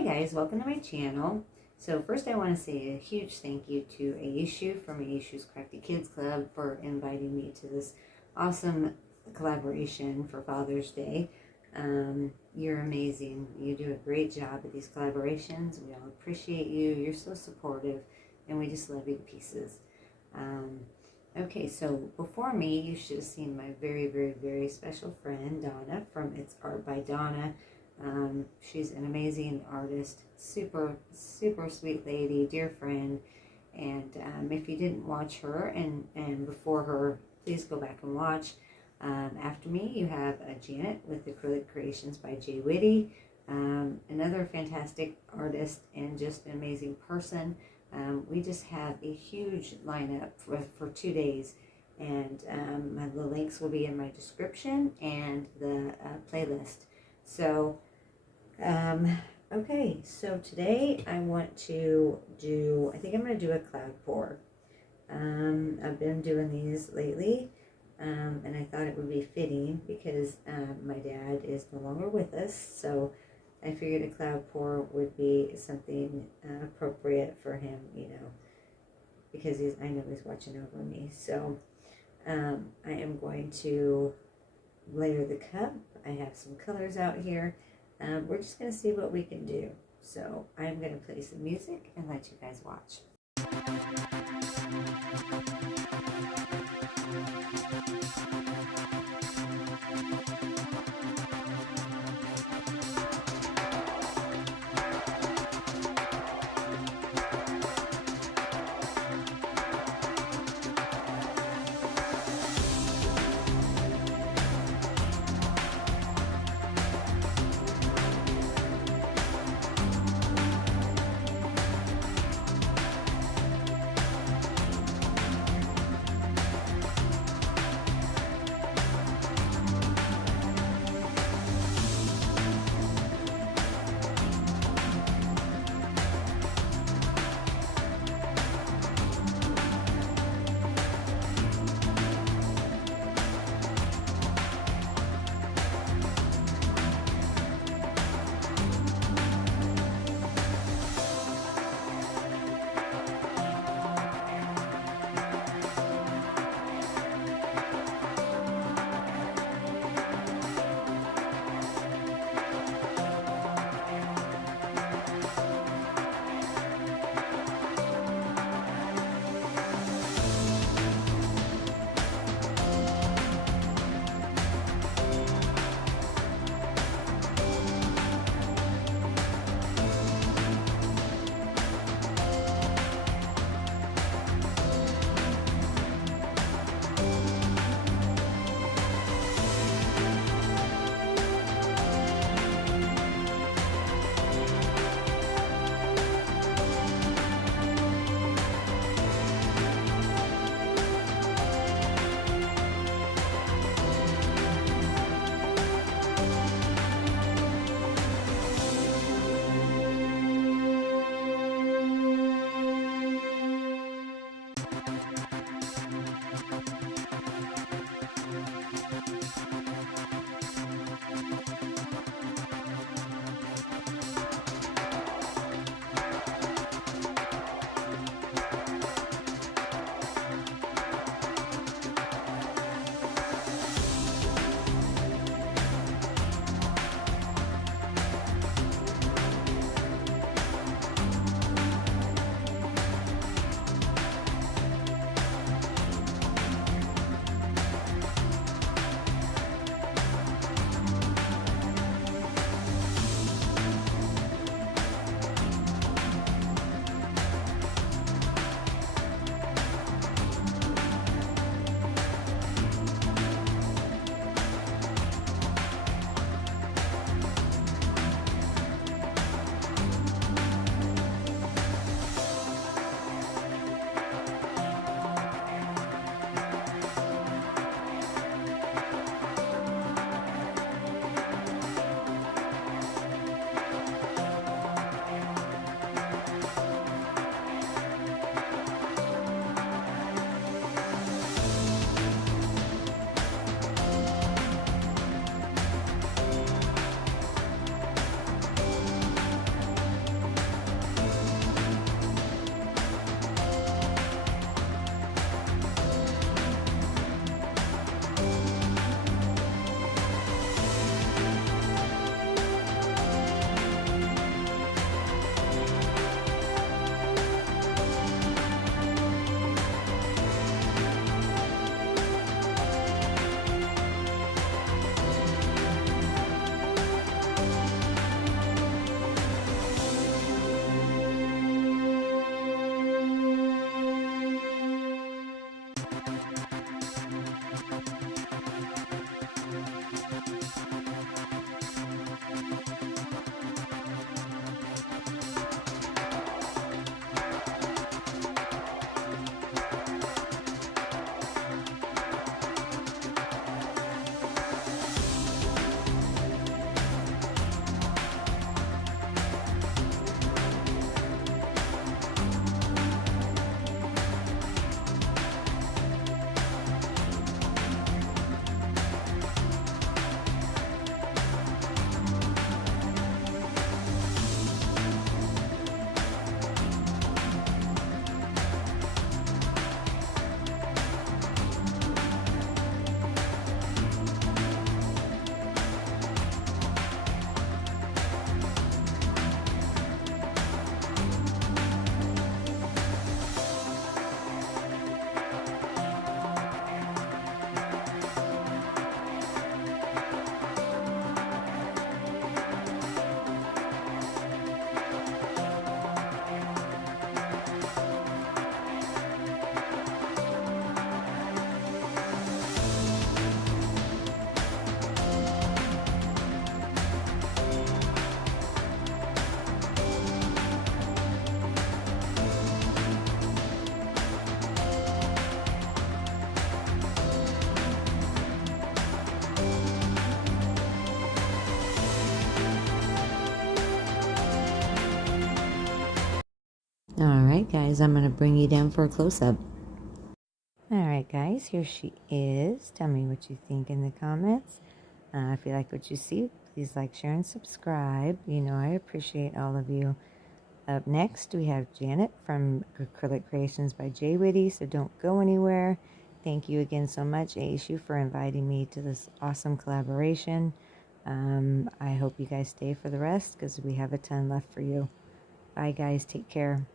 Hi guys, welcome to my channel. So first I want to say a huge thank you to Aishu from Aishu's Crafty Kids Club for inviting me to this awesome collaboration for Father's Day. You're amazing. You do a great job at these collaborations. We all appreciate you. You're so supportive and we just love you to pieces. Okay, so before me, you should have seen my very special friend, Donna, from It's Art by Donna. She's an amazing artist, super sweet lady, dear friend. And if you didn't watch her and before her, please go back and watch. After me, you have Janet with Acrylic Creations by Jay Whitty. Another fantastic artist and just an amazing person. We just have a huge lineup for 2 days, and the links will be in my description and the playlist. So, okay, so today I want to I think I'm going to do a cloud pour. I've been doing these lately, and I thought it would be fitting because my dad is no longer with us, so I figured a cloud pour would be something appropriate for him, you know, because I know he's watching over me. So I am going to layer the cup. I have some colors out here. We're just going to see what we can do. So I'm going to play some music and let you guys watch. Alright guys, I'm going to bring you down for a close-up. Alright guys, here she is. Tell me what you think in the comments. If you like what you see, please like, share, and subscribe. You know I appreciate all of you. Up next, we have Janet from Acrylic Creations by J. Witty, so don't go anywhere. Thank you again so much, Aishu, for inviting me to this awesome collaboration. I hope you guys stay for the rest because we have a ton left for you. Bye guys, take care.